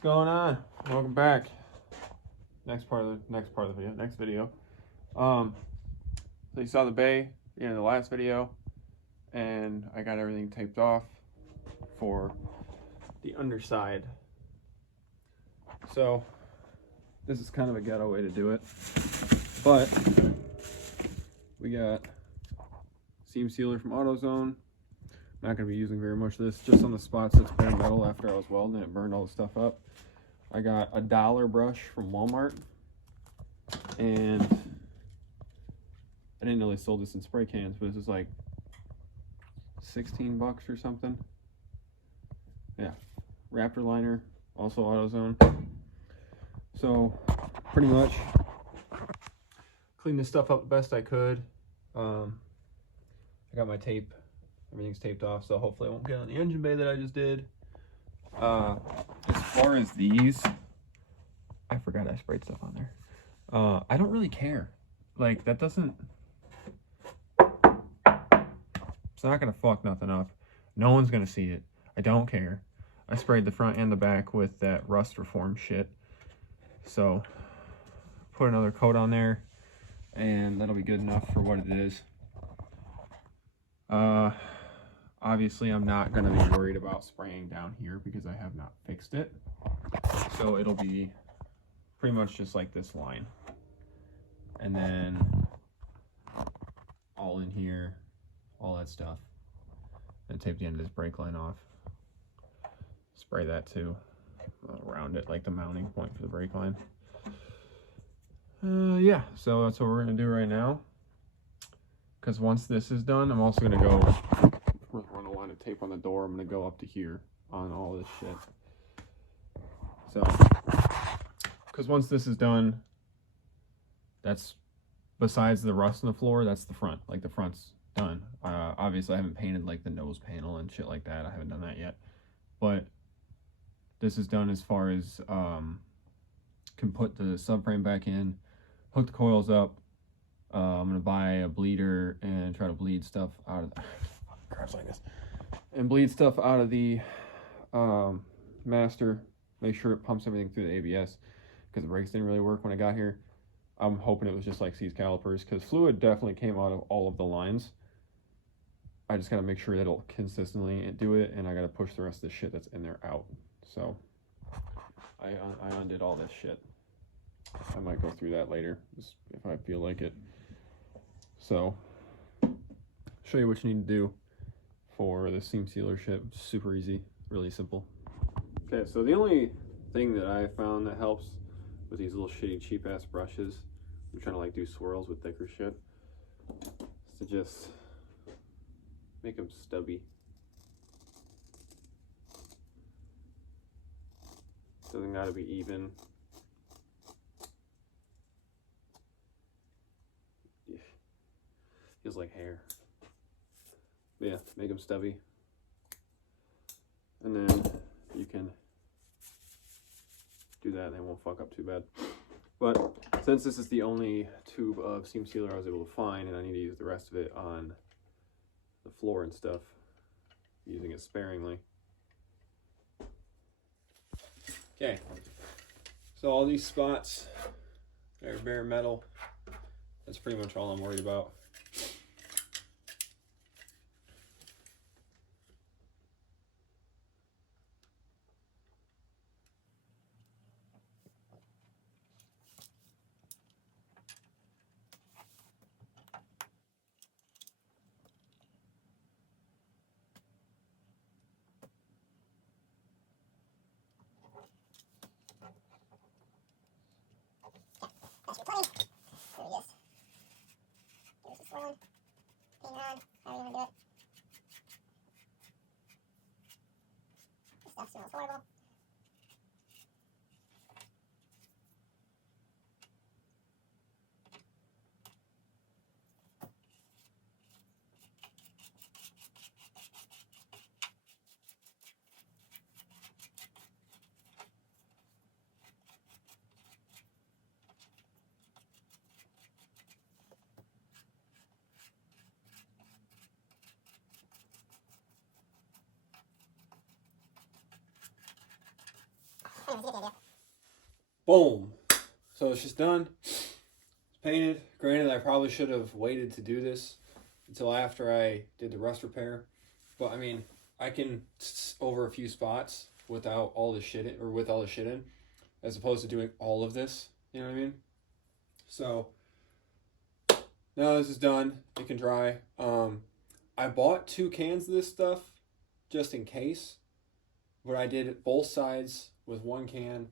What's going on? Welcome back. Next video. So you saw the bay in the last video, and I got everything taped off for the underside. So this is kind of a ghetto way to do it, but we got seam sealer from AutoZone. Not going to be using very much of this, just on the spots that's bare metal after I was welding and it burned all the stuff up. I got a $1 brush from Walmart, and I didn't know they sold this in spray cans, but this is like 16 bucks or something. Yeah, Raptor liner, also AutoZone. So pretty much clean this stuff up the best I could. I got my tape. Everything's taped off, so hopefully I won't get on the engine bay that I just did. As far as these, I forgot I sprayed stuff on there. I don't really care. Like, that doesn't... It's not going to fuck nothing up. No one's going to see it. I don't care. I sprayed the front and the back with that rust reform shit. So, put another coat on there, and that'll be good enough for what it is. Obviously, I'm not going to be worried about spraying down here because I have not fixed it. So it'll be pretty much just like this line. And then all in here, all that stuff. And tape the end of this brake line off. Spray that too. Around it, like the mounting point for the brake line. Yeah, so that's what we're going to do right now. Because once this is done, I'm also going to go run a line of tape on the door. I'm going to go up to here on all this shit. So, because once this is done, that's, besides the rust in the floor, that's the front. Like, the front's done. Obviously, I haven't painted, like, the nose panel and shit like that. I haven't done that yet. But this is done as far as, can put the subframe back in, hook the coils up. I'm going to buy a bleeder and try to bleed stuff out of the... Craps like this. And bleed stuff out of the master. Make sure it pumps everything through the ABS, because the brakes didn't really work when I got here. I'm hoping it was just like these calipers, because fluid definitely came out of all of the lines. I just got to make sure that it'll consistently do it, and I got to push the rest of the shit that's in there out. So I undid all this shit. I might go through that later if I feel like it. So, show you what you need to do for the seam sealer shit. Super easy, really simple. Okay, so the only thing that I found that helps with these little shitty cheap ass brushes, I'm trying to like do swirls with thicker shit, is to just make them stubby. Doesn't gotta be even. Feels like hair. But yeah, make them stubby. And then you can do that and they won't fuck up too bad. But since this is the only tube of seam sealer I was able to find, and I need to use the rest of it on the floor and stuff, using it sparingly. Okay, so all these spots are bare metal. That's pretty much all I'm worried about. Boom. So it's just done. It's painted. Granted, I probably should have waited to do this until after I did the rust repair. But I mean, I can over a few spots without all the shit in, or with all the shit in, as opposed to doing all of this. You know what I mean? So now this is done. It can dry. I bought 2 cans of this stuff just in case, but I did both sides with 1 can,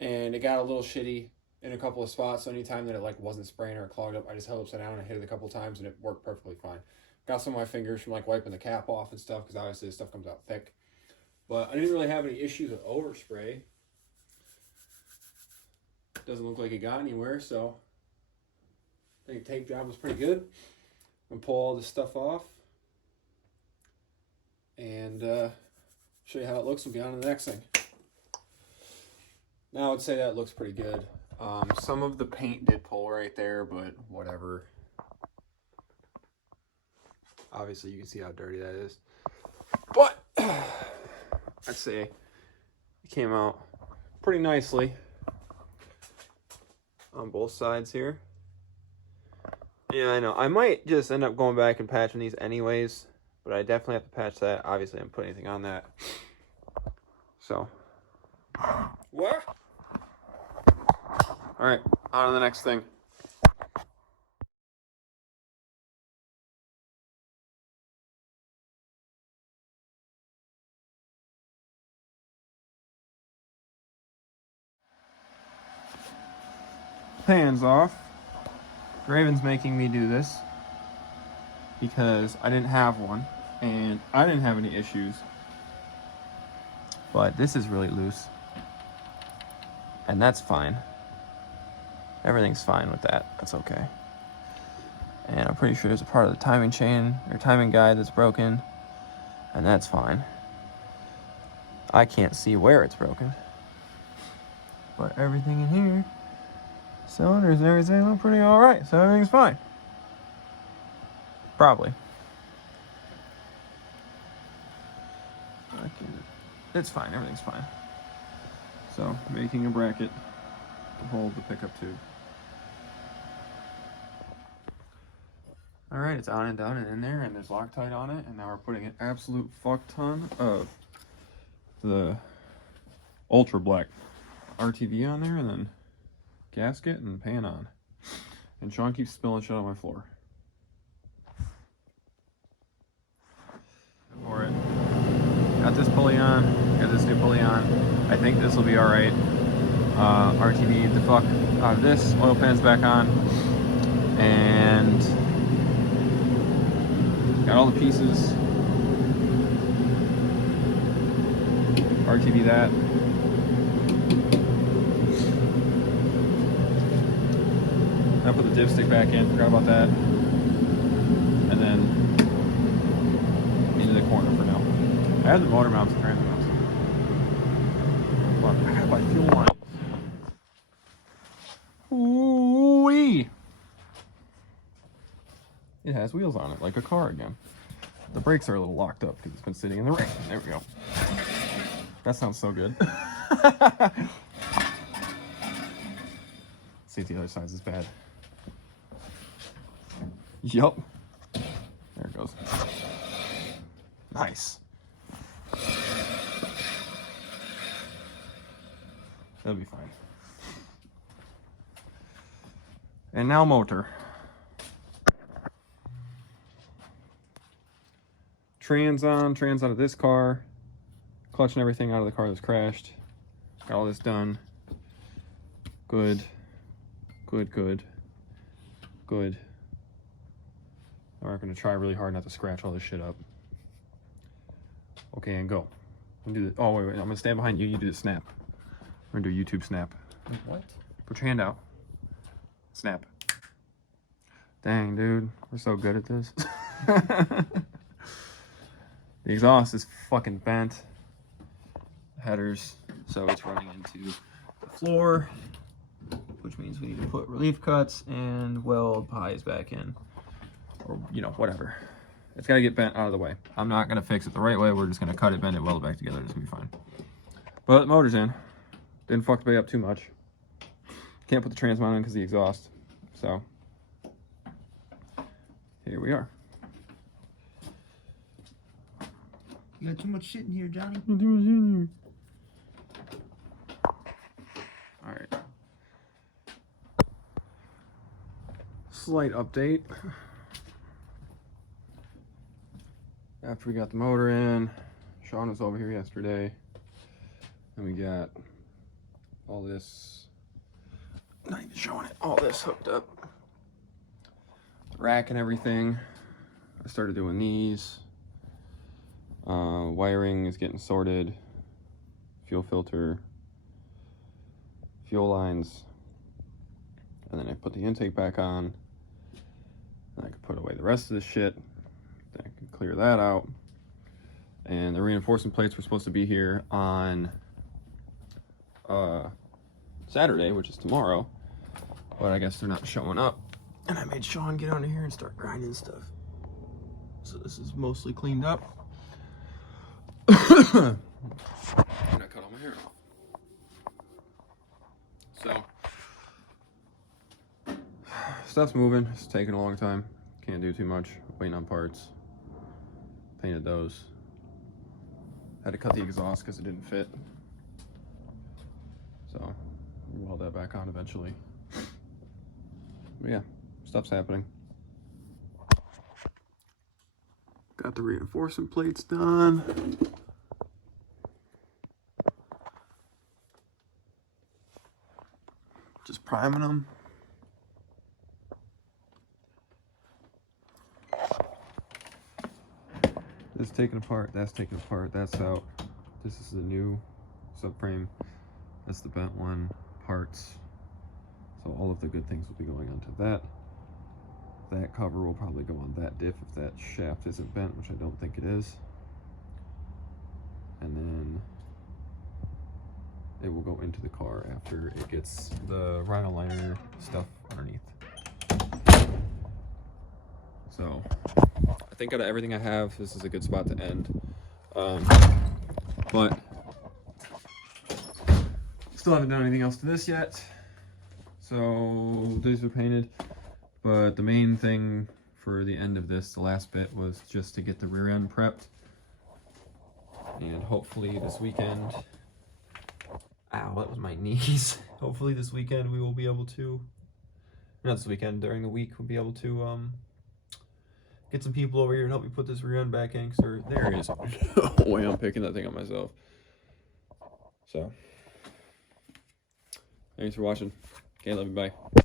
and it got a little shitty in a couple of spots. So anytime that it like wasn't spraying or clogged up, I just held upside down and hit it a couple times, and it worked perfectly fine. Got some of my fingers from like wiping the cap off and stuff, because obviously this stuff comes out thick. But I didn't really have any issues with overspray. Doesn't look like it got anywhere, so I think the tape job was pretty good. I'm gonna pull all this stuff off and show you how it looks and be on to the next thing. Now I would say that looks pretty good. Some of the paint did pull right there, but whatever. Obviously you can see how dirty that is. But I'd say it came out pretty nicely on both sides here. Yeah, I know. I might just end up going back and patching these anyways, but I definitely have to patch that. Obviously, I didn't put anything on that. So. What? Alright, on to the next thing. Hands off. Raven's making me do this because I didn't have one and I didn't have any issues, but this is really loose and that's fine. Everything's fine with that. That's okay. And I'm pretty sure there's a part of the timing chain or timing guide that's broken, and that's fine. I can't see where it's broken, but everything in here, cylinders and everything look pretty alright, so everything's fine. Probably. It's fine, everything's fine. So, making a bracket to hold the pickup tube. Alright, it's on and down and in there, and there's Loctite on it, and now we're putting an absolute fuck ton of the ultra black RTV on there, and then gasket and pan on. And Sean keeps spilling shit on my floor. For it. Got this pulley on, got this new pulley on. I think this will be alright. RTV the fuck out of this, oil pan's back on, and got all the pieces. RTV that. I put the dipstick back in, forgot about that. And then into the corner for now. I have the motor mounts and transfer mounts. But I gotta buy fuel lines. Ooh-wee! It has wheels on it, like a car again. The brakes are a little locked up because it's been sitting in the rain. There we go. That sounds so good. See if the other side is bad. Yup. There it goes. Nice. That'll be fine. And now motor. Trans out of this car. Clutch and everything out of the car that's crashed. Got all this done. Good. Good, good. Good. Now we're gonna try really hard not to scratch all this shit up. Okay, and go. I'm gonna do the, oh, wait, I'm gonna stand behind you. You do the snap. We're gonna do a YouTube snap. What? Put your hand out. Snap. Dang, dude. We're so good at this. The exhaust is fucking bent. The headers, so it's running into the floor, which means we need to put relief cuts and weld pies back in. Or, you know, whatever. It's gotta get bent out of the way. I'm not gonna fix it the right way. We're just gonna cut it, bend it, weld it back together. It's gonna be fine. But the motor's in. Didn't fuck the bay up too much. Can't put the trans mount in because of the exhaust. So here we are. You got too much shit in here, Johnny. All right. Slight update. After we got the motor in, Sean was over here yesterday, and we got all this, not even showing it, all this hooked up. Rack and everything. I started doing these. Wiring is getting sorted. Fuel filter, fuel lines, and then I put the intake back on. And I can put away the rest of this shit. Then I can clear that out. And the reinforcement plates were supposed to be here on Saturday, which is tomorrow, but I guess they're not showing up. And I made Sean get under here and start grinding stuff. So this is mostly cleaned up. And I cut all my hair off. So stuff's moving. It's taking a long time. Can't do too much. Waiting on parts. Painted those. Had to cut the exhaust because it didn't fit. So we'll weld that back on eventually. But yeah, stuff's happening. Got the reinforcement plates done. Just priming them. This is taken apart, that's taken apart, that's out. This is the new subframe. That's the bent one, parts. So all of the good things will be going onto that. That cover will probably go on that diff if that shaft isn't bent, which I don't think it is. And then it will go into the car after it gets the rhino liner stuff underneath. So I think out of everything I have, this is a good spot to end. But still haven't done anything else to this yet. So these are painted, but the main thing for the end of this, the last bit, was just to get the rear end prepped. And hopefully this weekend, ow, that was my knees. Hopefully this weekend we will be able to, not this weekend, during the week, we'll be able to get some people over here and help me put this rear end back in. Cause there it is. Way I'm picking that thing up myself. So, thanks for watching. Okay, love you, bye.